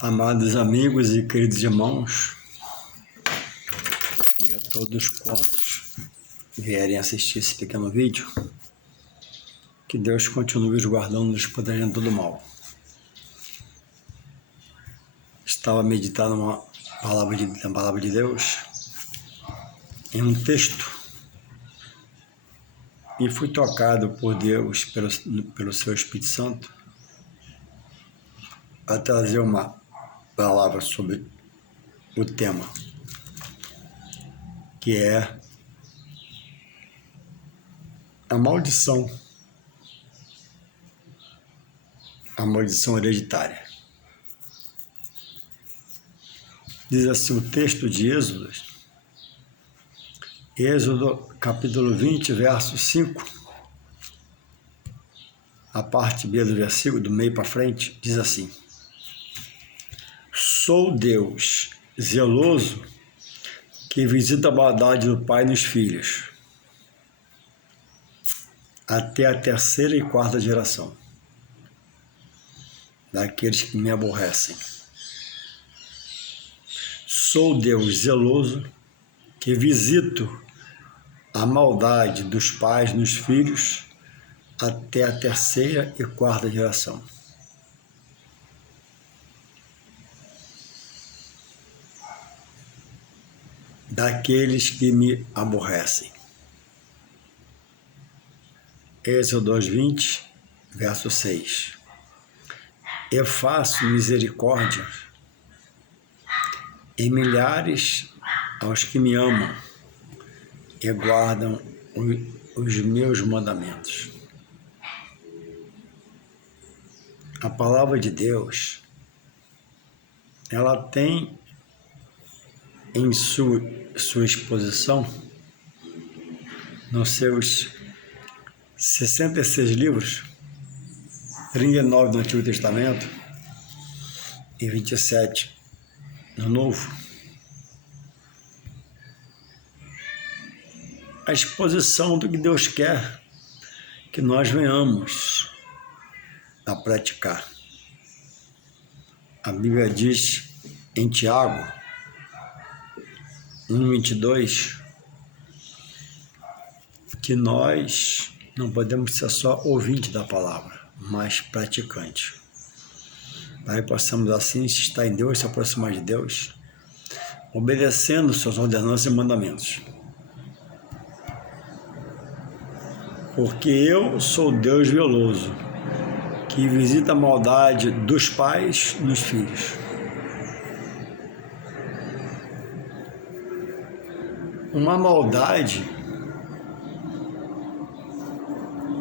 Amados amigos e queridos irmãos, e a todos quantos vierem assistir esse pequeno vídeo, que Deus continue os guardando e nos protegendo do mal. Estava meditando na palavra de Deus, em um texto, e fui tocado por Deus, pelo seu Espírito Santo, a trazer uma palavra sobre o tema, que é a maldição hereditária. Diz assim o texto de Êxodo capítulo 20, verso 5, a parte B do versículo, do meio para frente, diz assim: Sou Deus zeloso que visita a maldade do pai nos filhos, até a terceira e quarta geração daqueles que me aborrecem. Sou Deus zeloso que visito a maldade dos pais nos filhos até a terceira e quarta geração. Daqueles que me aborrecem. Êxodo 20, verso 6. Eu faço misericórdia em milhares aos que me amam e guardam os meus mandamentos. A palavra de Deus, ela tem em sua exposição, nos seus 66 livros, 39 no Antigo Testamento e 27 no Novo, a exposição do que Deus quer que nós venhamos a praticar. A Bíblia diz em Tiago 1:22 que nós não podemos ser só ouvinte da palavra, mas praticante. Para que possamos assim estar em Deus, se aproximar de Deus, obedecendo suas ordenanças e mandamentos. Porque eu sou Deus zeloso, que visita a maldade dos pais nos filhos. Uma maldade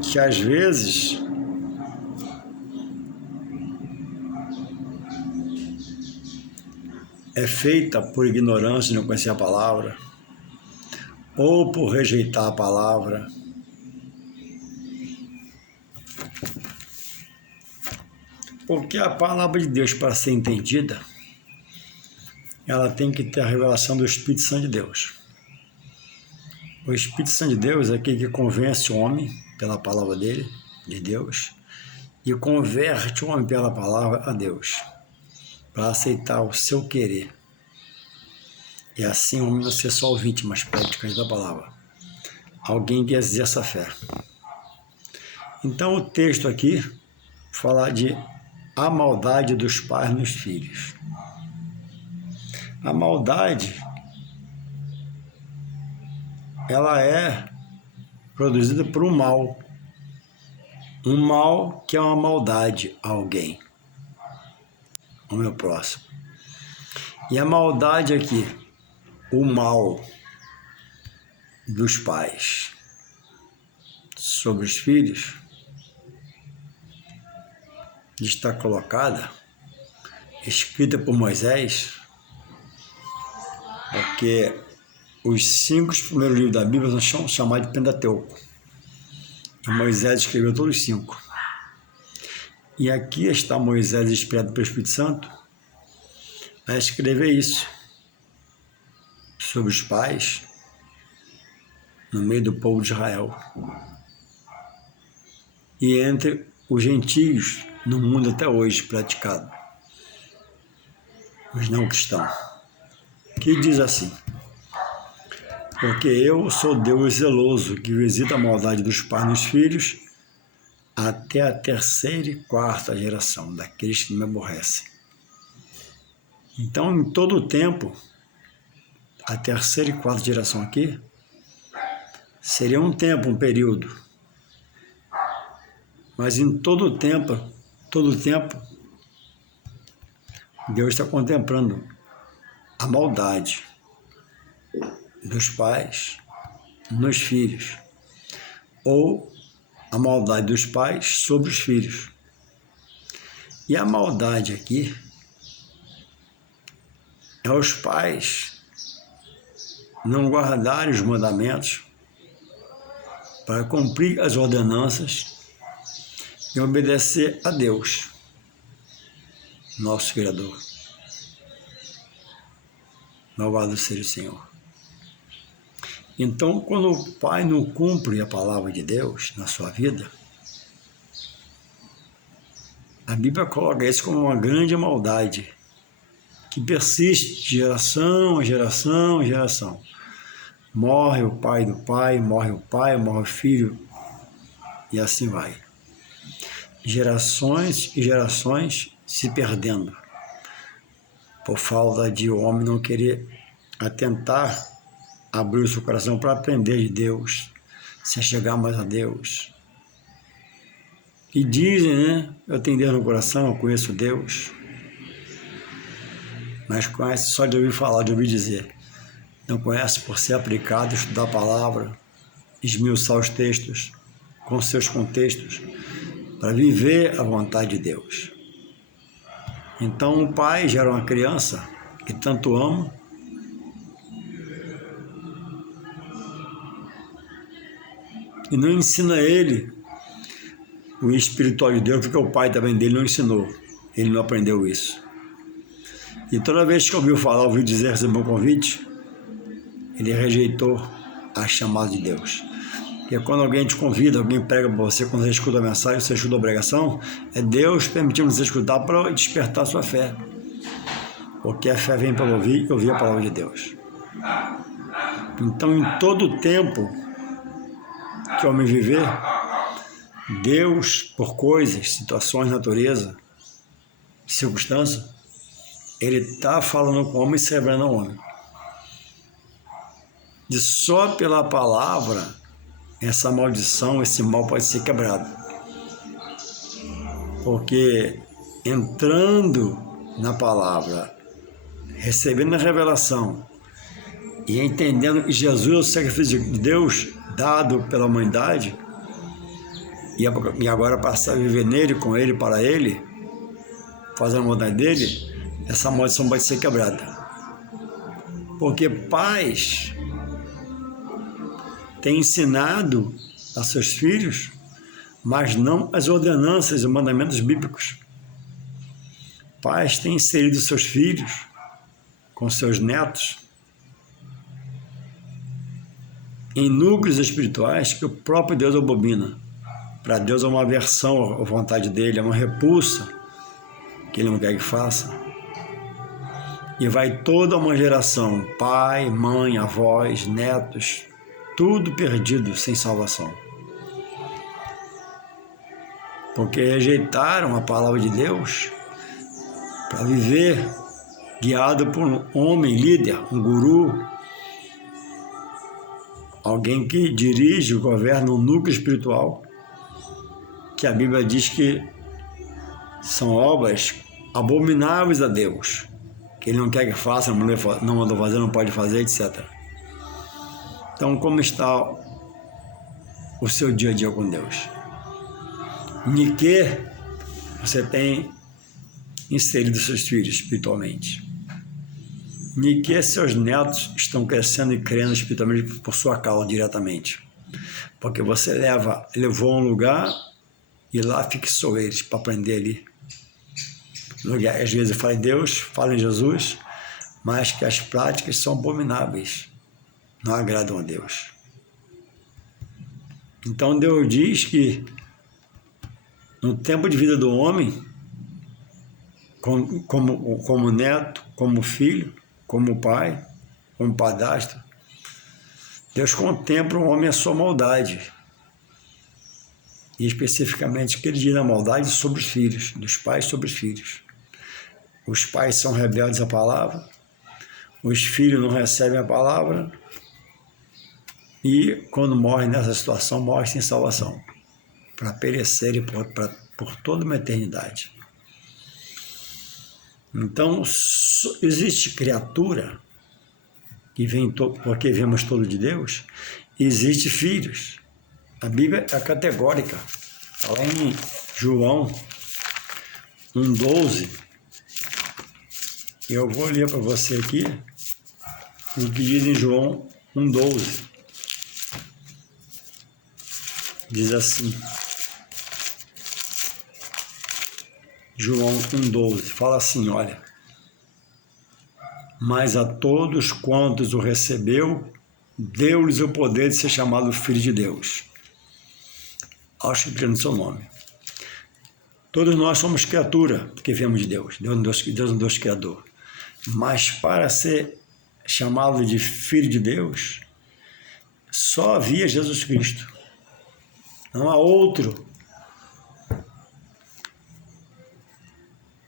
que às vezes é feita por ignorância de não conhecer a palavra, ou por rejeitar a palavra, porque a palavra de Deus, para ser entendida, ela tem que ter a revelação do Espírito Santo de Deus. O Espírito Santo de Deus é aquele que convence o homem pela palavra dele, de Deus, e converte o homem pela palavra a Deus, para aceitar o seu querer. E assim o homem não ser só ouvinte, mas praticante da palavra. Alguém que exerça a fé. Então o texto aqui fala de a maldade dos pais nos filhos. A maldade, ela é produzida por um mal que é uma maldade a alguém, ao meu próximo. E a maldade aqui, o mal dos pais sobre os filhos, está colocada, escrita por Moisés, porque os 5 primeiros livros da Bíblia são chamados de Pentateuco. E Moisés escreveu todos os 5. E aqui está Moisés, inspirado pelo Espírito Santo, a escrever isso sobre os pais no meio do povo de Israel e entre os gentios no mundo até hoje praticado. os não cristãos, que diz assim: porque eu sou Deus zeloso, que visita a maldade dos pais nos filhos, até a terceira e quarta geração daqueles que me aborrecem. Então, em todo o tempo, a terceira e quarta geração aqui, seria um tempo, um período. Mas em todo o tempo, Deus está contemplando a maldade dos pais nos filhos, ou a maldade dos pais sobre os filhos. E a maldade aqui é os pais não guardarem os mandamentos para cumprir as ordenanças e obedecer a Deus, nosso Criador. Louvado seja o Senhor. Então, quando o pai não cumpre a palavra de Deus na sua vida, a Bíblia coloca isso como uma grande maldade, que persiste de geração a geração a geração. Morre o pai do pai, morre o filho, e assim vai. Gerações e gerações se perdendo, por falta de o homem não querer atentar, abrir o seu coração para aprender de Deus, se chegar mais a Deus. E dizem, né? Eu tenho Deus no coração, eu conheço Deus. Mas conhece só de ouvir falar, de ouvir dizer. Não conhece por ser aplicado, estudar a palavra, esmiuçar os textos, com seus contextos, para viver a vontade de Deus. Então o pai gera uma criança que tanto ama, e não ensina ele o espiritual de Deus, porque o pai também dele não ensinou, ele não aprendeu isso. E toda vez que ouviu falar, ouviu dizer, recebeu um convite, ele rejeitou a chamada de Deus. Porque quando alguém te convida, alguém prega para você, quando você escuta a mensagem, você escuta a pregação, é Deus permitindo você escutar para despertar a sua fé. Porque a fé vem pelo ouvir e ouvir a palavra de Deus. Então, em todo o tempo que o homem viver, Deus, por coisas, situações, natureza, circunstância, ele está falando com o homem e celebrando o homem. E só pela palavra, essa maldição, esse mal pode ser quebrado. Porque entrando na palavra, recebendo a revelação e entendendo que Jesus é o sacrifício de Deus dado pela humanidade, e agora passar a viver nele, com ele, para ele, fazendo a vontade dele, essa maldição pode ser quebrada. Porque pais têm ensinado a seus filhos, mas não as ordenanças e mandamentos bíblicos. Pais têm inserido seus filhos com seus netos em núcleos espirituais que o próprio Deus abomina. Para Deus é uma aversão à vontade dele, é uma repulsa que ele não quer que faça. E vai toda uma geração, pai, mãe, avós, netos, tudo perdido, sem salvação. Porque rejeitaram a palavra de Deus para viver guiado por um homem líder, um guru, alguém que dirige, governa um núcleo espiritual, que a Bíblia diz que são obras abomináveis a Deus, que ele não quer que faça, não mandou fazer, não pode fazer, etc. Então, como está o seu dia a dia com Deus? Em que você tem inserido seus filhos espiritualmente? Em que seus netos estão crescendo e crendo espiritualmente por sua causa diretamente? Porque você levou a um lugar e lá fixou eles para aprender ali. Às vezes fala em Deus, fala em Jesus, mas que as práticas são abomináveis, não agradam a Deus. Então Deus diz que no tempo de vida do homem, como neto, como filho, como pai, como padrasto. Deus contempla o homem a sua maldade. E especificamente que ele diz na maldade sobre os filhos, dos pais sobre os filhos. Os pais são rebeldes à palavra, os filhos não recebem a palavra e quando morrem nessa situação, morrem sem salvação, para perecerem por toda uma eternidade. Então, existe criatura que vem porque vemos todo de Deus, existe filhos. A Bíblia é categórica. Está lá em João 1,12. Eu vou ler para você aqui o que diz em João 1,12. Diz assim. João 1,12. Fala assim, olha. Mas a todos quantos o recebeu, deu-lhes o poder de ser chamado filho de Deus. Acho que no seu nome. Todos nós somos criatura, porque viemos de Deus. Deus é um Deus criador. Mas para ser chamado de filho de Deus, só havia Jesus Cristo. Não há outro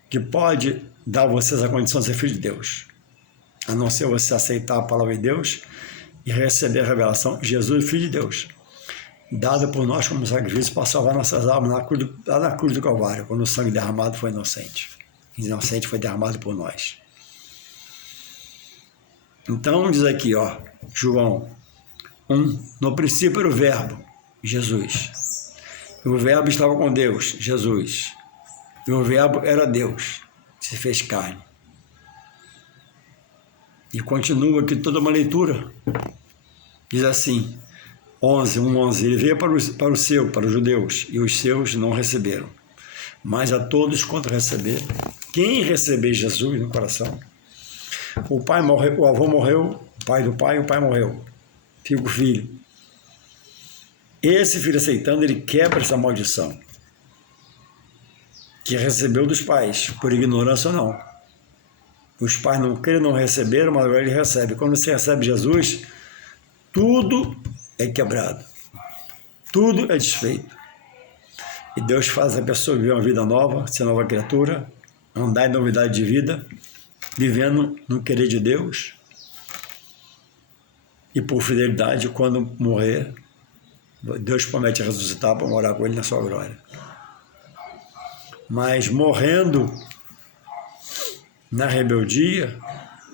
que pode dar a vocês a condição de ser filho de Deus. A não ser você aceitar a palavra de Deus e receber a revelação. Jesus é filho de Deus. Dado por nós como sacrifício para salvar nossas almas lá na cruz do Calvário, quando o sangue derramado foi inocente. Inocente foi derramado por nós. Então, diz aqui, ó, João 1, no princípio era o verbo, Jesus. E o verbo estava com Deus, Jesus. E o verbo era Deus, se fez carne. E continua aqui toda uma leitura. Diz assim, 11, ele veio para os judeus, e os seus não receberam. Mas a todos quanto receber, quem receber Jesus no coração, o pai morreu, o avô morreu, o pai do pai, o pai morreu. Fica o filho. Esse filho aceitando, ele quebra essa maldição que recebeu dos pais, por ignorância ou não. Os pais não querem, não receberam, mas agora ele recebe. Quando você recebe Jesus, tudo é quebrado. Tudo é desfeito. E Deus faz a pessoa viver uma vida nova, ser nova criatura, andar em novidade de vida, vivendo no querer de Deus. E por fidelidade, quando morrer, Deus promete ressuscitar para morar com ele na sua glória. Mas morrendo na rebeldia,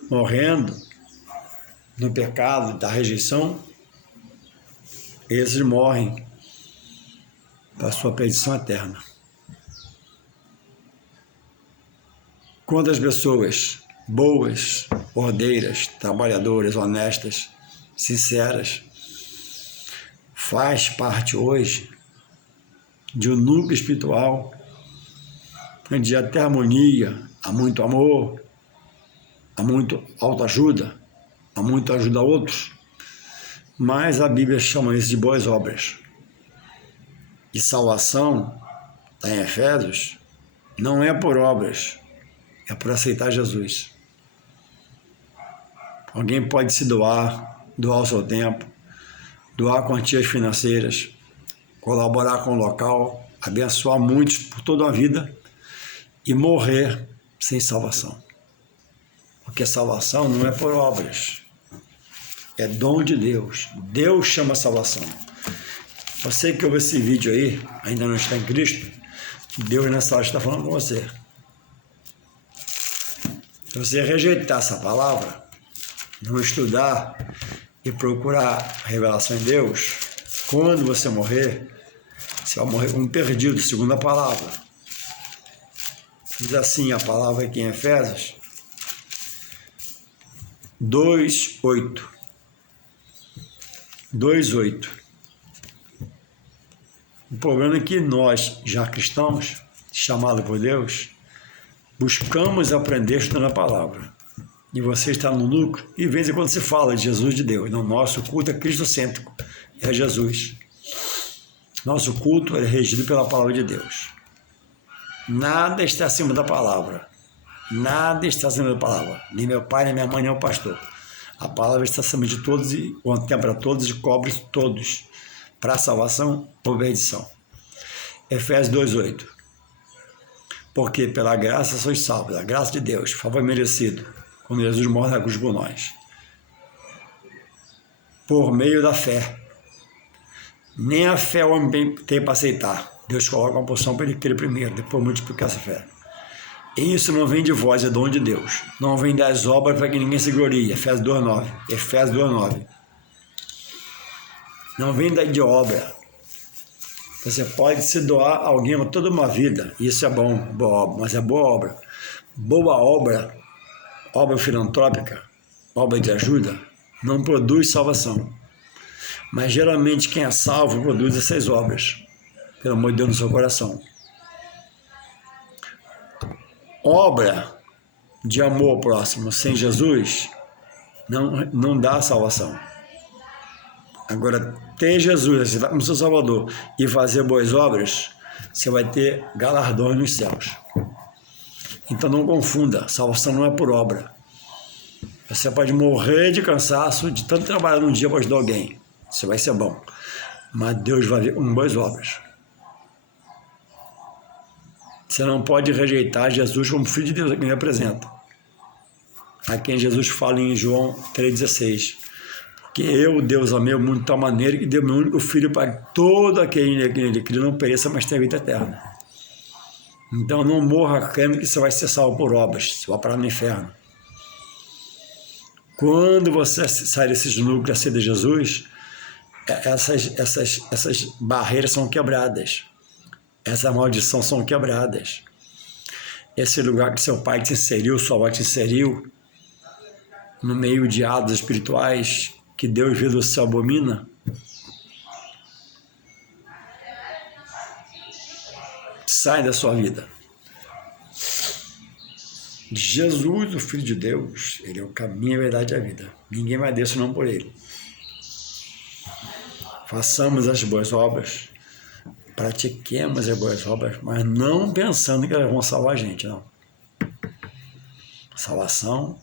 morrendo no pecado da rejeição, esses morrem para a sua perdição eterna. Quantas pessoas boas, ordeiras, trabalhadoras, honestas, sinceras, faz parte hoje de um núcleo espiritual onde há até harmonia, há muito amor, há muito autoajuda, há muito ajuda a outros, mas a Bíblia chama isso de boas obras. E salvação, está em Efésios, não é por obras, é por aceitar Jesus. Alguém pode se doar o seu tempo, doar quantias financeiras, colaborar com o local, abençoar muitos por toda a vida e morrer sem salvação. Porque salvação não é por obras, é dom de Deus. Deus chama salvação. Você que ouve esse vídeo aí, ainda não está em Cristo, Deus nessa hora está falando com você. Se você rejeitar essa palavra, não estudar e procurar a revelação em Deus, quando você morrer, você vai morrer como perdido, segundo a palavra. Diz assim a palavra aqui em Efésios 2:8. 2:8. O problema é que nós, já cristãos, chamados por Deus, buscamos aprender estudando a palavra. E você está no núcleo, e de vez em quando se fala de Jesus, de Deus. No nosso culto é cristocêntrico, é Jesus. Nosso culto é regido pela palavra de Deus. Nada está acima da palavra. Nada está acima da palavra. Nem meu pai, nem minha mãe, nem o pastor. A palavra está acima de todos e contempla todos e cobre todos para a salvação ou perdição. Efésios 2:8. Porque pela graça sois salvos, a graça de Deus, favor merecido, quando Jesus morre na cruz por nós. Por meio da fé. Nem a fé o homem tem para aceitar. Deus coloca uma porção para ele crer primeiro, depois multiplicar essa fé. E isso não vem de vós, é dom de Deus. Não vem das obras para que ninguém se glorie. Efésios 2:9. Efésios 2:9. Não vem de obra. Você pode se doar a alguém toda uma vida. Isso é bom, boa obra, mas é boa obra. Boa obra, obra filantrópica, obra de ajuda, não produz salvação. Mas geralmente quem é salvo produz essas obras, pelo amor de Deus no seu coração. Obra de amor próximo sem Jesus não dá salvação. Agora, ter Jesus, aceitar como seu Salvador e fazer boas obras, você vai ter galardões nos céus. Então não confunda, salvação não é por obra. Você pode morrer de cansaço de tanto trabalhar num dia para ajudar alguém. Isso vai ser bom. Mas Deus vai ver com boas obras. Você não pode rejeitar Jesus como Filho de Deus, que ele representa. A quem Jesus fala em João 3,16. Porque eu, Deus, amei o mundo de tal maneira que deu meu único Filho para todo aquele que ele não pereça, mas tenha vida eterna. Então não morra crendo que você vai ser salvo por obras, você vai parar no inferno. Quando você sai desses núcleos a ser de Jesus, essas barreiras são quebradas. Essas maldições são quebradas. Esse lugar que seu pai te inseriu, sua avó te inseriu, no meio de hados espirituais que Deus vê do céu abomina, sai da sua vida. Jesus, o Filho de Deus, ele é o caminho, a verdade e a vida. Ninguém vai descer não por ele. Façamos as boas obras, pratiquemos as boas obras, mas não pensando que elas vão salvar a gente, não. Salvação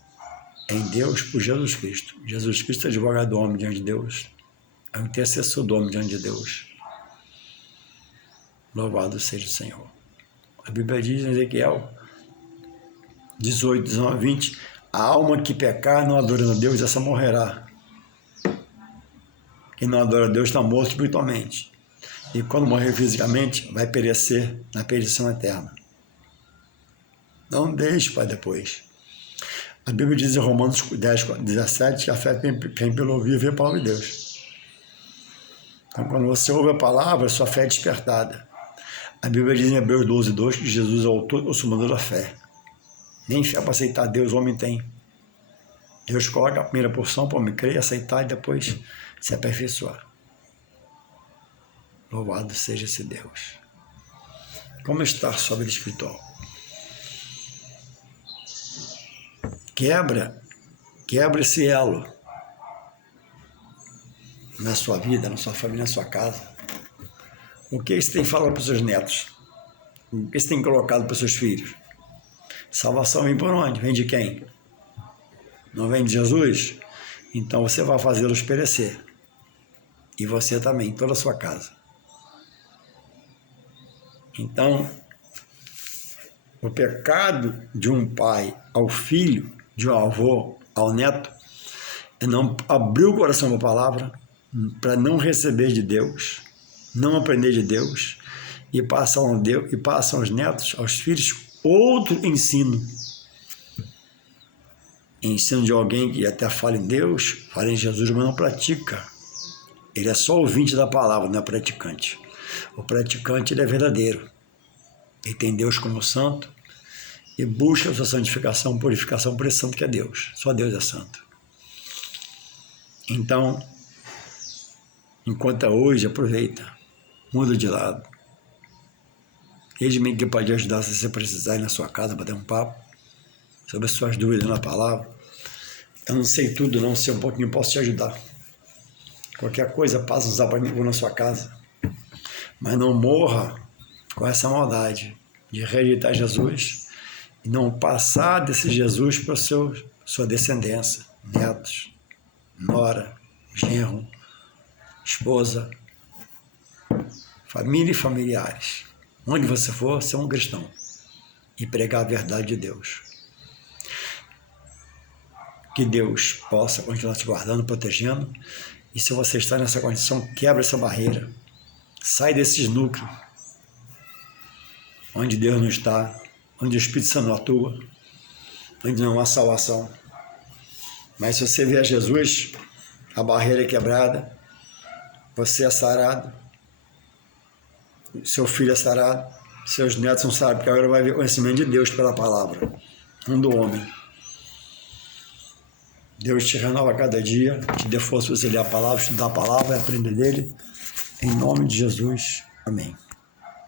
é em Deus por Jesus Cristo. Jesus Cristo é advogado do homem diante de Deus, é o intercessor do homem diante de Deus. Louvado seja o Senhor. A Bíblia diz em Ezequiel 18, 19, 20, a alma que pecar não adorando a Deus, essa morrerá. Quem não adora a Deus está morto espiritualmente. E quando morrer fisicamente, vai perecer na perdição eterna. Não deixe para depois. A Bíblia diz em Romanos 10, 17 que a fé vem pelo ouvir e ver a palavra de Deus. Então, quando você ouve a palavra, sua fé é despertada. A Bíblia diz em Hebreus 12, 2 que Jesus é o autor e consumador da fé. Nem fé para aceitar Deus o homem tem. Deus coloca a primeira porção para o homem crer, aceitar e depois se aperfeiçoar. Louvado seja esse Deus. Como está a sua vida espiritual? Quebra esse elo na sua vida, na sua família, na sua casa. O que você tem falado para os seus netos? O que você tem colocado para os seus filhos? Salvação vem por onde? Vem de quem? Não vem de Jesus? Então você vai fazê-los perecer. E você também, toda a sua casa. Então, o pecado de um pai ao filho, de um avô ao neto, é não abrir o coração para a palavra, para não receber de Deus, não aprender de Deus, e passam aos netos, aos filhos, outro ensino. Ensino de alguém que até fala em Deus, fala em Jesus, mas não pratica. Ele é só ouvinte da palavra, não é praticante. O praticante, ele é verdadeiro. Ele tem Deus como santo e busca a sua santificação, purificação por esse santo que é Deus. Só Deus é santo. Então, enquanto é hoje, aproveita. Muda de lado. Eis-me que pode ajudar se você precisar ir na sua casa bater um papo sobre as suas dúvidas na palavra. Eu não sei tudo, não sei um pouquinho, posso te ajudar. Qualquer coisa, passa um zap para mim, vou na sua casa. Mas não morra com essa maldade de rejeitar Jesus e não passar desse Jesus para sua descendência, netos, nora, genro, esposa, família e familiares. Onde você for, ser um cristão e pregar a verdade de Deus. Que Deus possa continuar te guardando, protegendo. E se você está nessa condição, quebra essa barreira. Sai desses núcleos onde Deus não está, onde o Espírito Santo não atua, onde não há salvação. Mas se você vier Jesus, a barreira é quebrada, você é sarado, seu filho é sarado, seus netos são sarados, porque agora vai ver o conhecimento de Deus pela palavra, não do homem. Deus te renova cada dia, te dê força para você ler a palavra, estudar a palavra e aprender dele. Em nome de Jesus. Amém.